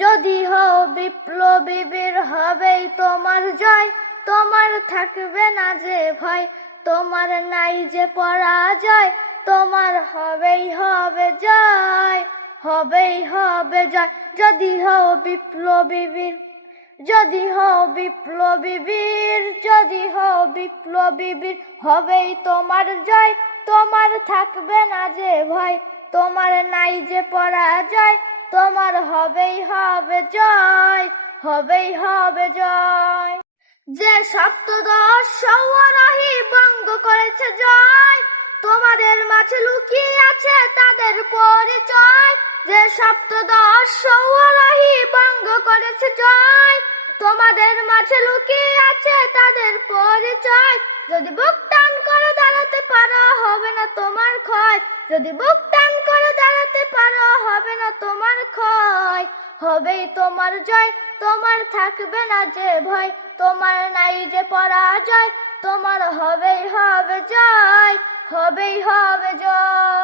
যদি হও বিপ্লবী বীর হবেই তোমার জয়, তোমার থাকবে না যে ভয়, তোমার নাই যে পরাজয়, তোমার হবেই হবে জয়, হবেই হবে জয়। যদি হও বিপ্লবী বীর, যদি হও বিপ্লবী বীর, যদি হও বিপ্লবী বীর হবেই তোমার জয়, তোমার থাকবে না যে ভয়, তোমার নাই যে পরাজয়, তোমার হবেই হবে জয়, হবেই হবে জয়। যে সপ্তদশ সৌরহি ভঙ্গ করেছে জয়, তোমাদের মাঝে লুকিয়ে আছে তাদের পরিচয়। যে সপ্তদশ সৌরহি ভঙ্গ করেছে জয়, তোমাদের মাঝে লুকিয়ে আছে তাদের পরিচয়। যদি বুক টান করে দাঁড়াতে পারো হবে না তোমার ক্ষয়, যদি বুক টান করে দাঁড়াতে পারো হবে না তোমার ক্ষয়, হবেই তোমার জয়, তোমার থাকবে না যে ভয়, তোমার নাই যে পরাজয়, তোমার হবেই হবে জয়, হবেই হবে জয়।